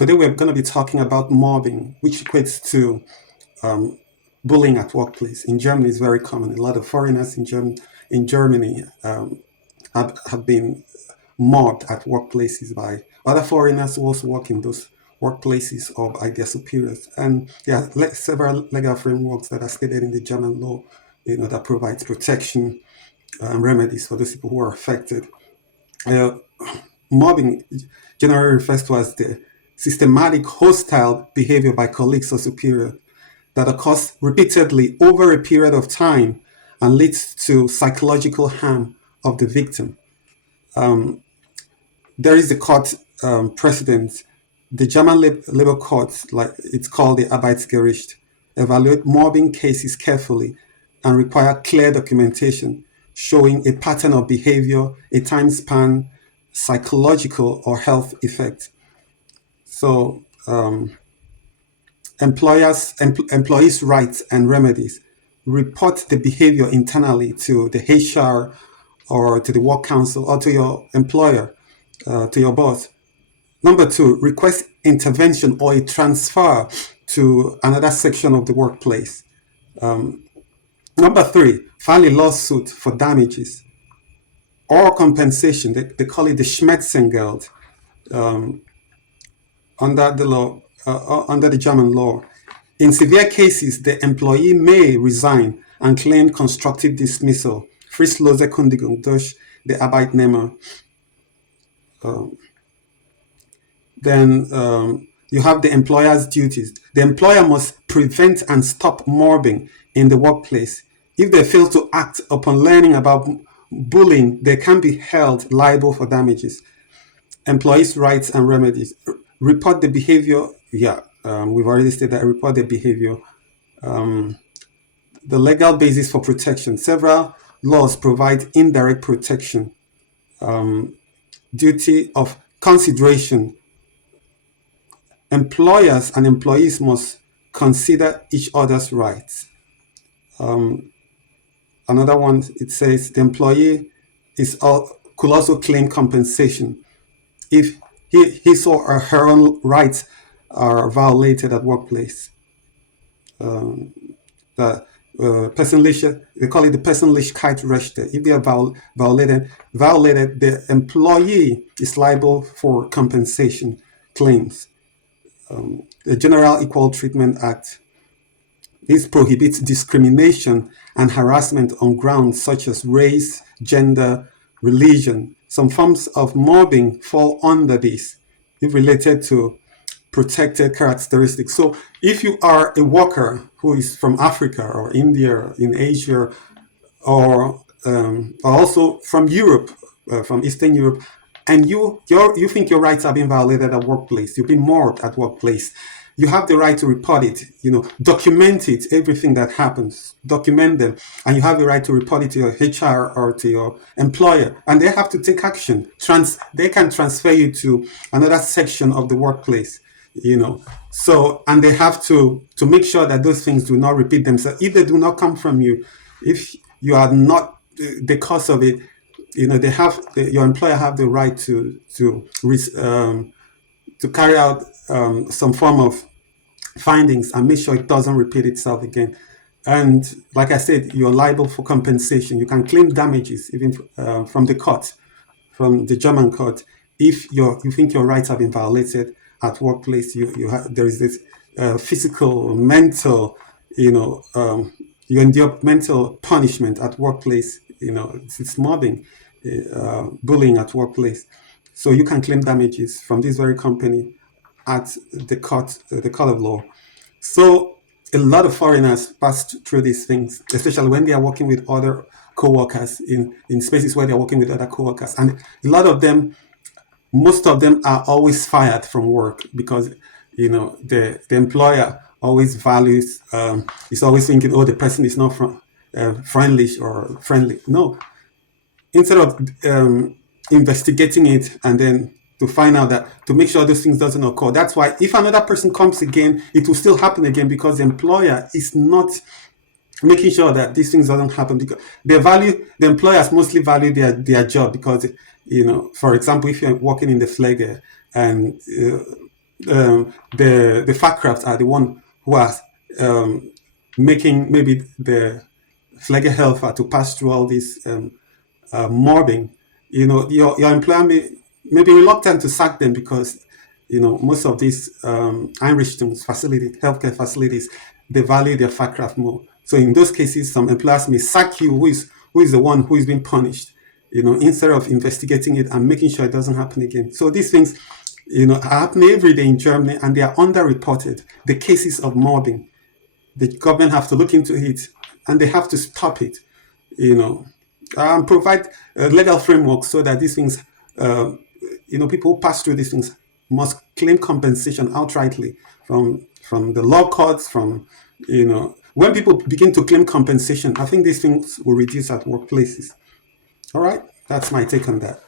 Today we're going to be talking about mobbing, which equates to um, bullying at workplace. In Germany, it's very common. A lot of foreigners in Germany have been mobbed at workplaces by other foreigners who also work in those workplaces or by their superiors. And there are several legal frameworks that are stated in the German law, that provides protection and remedies for those people who are affected. Uh, Mobbing generally refers to as the systematic hostile behavior by colleagues or superior that occurs repeatedly over a period of time and leads to psychological harm of the victim. There is the court precedent. The German labor courts, like it's called the Arbeitsgericht, evaluate mobbing cases carefully and require clear documentation showing a pattern of behavior, a time span, psychological or health effect. So employees' rights and remedies. Report the behavior internally to the HR or to the work council or to your employer, to your boss. Number two, request intervention or a transfer to another section of the workplace. Number three, file a lawsuit for damages or compensation. They call it the Schmerzengeld under the law, under the German law. In severe cases, the employee may resign and claim constructive dismissal, fristlose Kündigung durch the Arbeitnehmer. Then you have the employer's duties. The employer must prevent and stop mobbing in the workplace. If they fail to act upon learning about bullying, they can be held liable for damages. Employees' rights and remedies. Report the behavior. We've already stated that. Report the behavior. The legal basis for protection. Several laws provide indirect protection. Duty of consideration. Employers and employees must consider each other's rights. Another one, it says the employee could also claim compensation if his or her own rights are violated at workplace. The persönliche, they call it the Persönlichkeitsrechte. If they are violated, the employee is liable for compensation claims. The General Equal Treatment Act. This prohibits discrimination and harassment on grounds such as race, gender, religion. Some forms of mobbing fall under this, if related to protected characteristics. So if you are a worker who is from Africa or India, in Asia, or also from Europe, from Eastern Europe, and you think your rights are being violated at workplace, you've been mobbed at workplace, you have the right to report it, document it, everything that happens, document them, and you have the right to report it to your HR or to your employer, and they have to take action. They can transfer you to another section of the workplace, So, and they have to make sure that those things do not repeat themselves. If they do not come from you, if you are not the cause of it, your employer have the right to carry out some form of findings and make sure it doesn't repeat itself again. And like I said, you're liable for compensation. You can claim damages even from the court, from the German court, if you think your rights have been violated at workplace. There is this physical, mental, you endure mental punishment at workplace. It's mobbing, bullying at workplace. So you can claim damages from this very company at the court of law. So a lot of foreigners pass through these things, especially when they are working with other co-workers in spaces where they're working with other co-workers. And a lot of them, most of them are always fired from work because, the employer always values, is always thinking, oh, the person is not friendly or friendly. No. Instead of investigating it and then to find out to make sure those things doesn't occur. That's why if another person comes again, it will still happen again because the employer is not making sure that these things doesn't happen, because the employers mostly value their job because, for example, if you're working in the Pflege and the fat crafts are the one who are making maybe the Pflegehelfer to pass through all this mobbing. Your employer may be reluctant to sack them because most of these Einrichtungen facilities, healthcare facilities, they value their Fachkraft more. So in those cases, some employers may sack you, who is the one who is being punished, instead of investigating it and making sure it doesn't happen again. So these things, are happening every day in Germany, and they are underreported. The cases of mobbing, the government have to look into it, and they have to stop it. Provide a legal framework so that these things, people who pass through these things must claim compensation outrightly from the law courts. When people begin to claim compensation, I think these things will reduce at workplaces. All right, that's my take on that.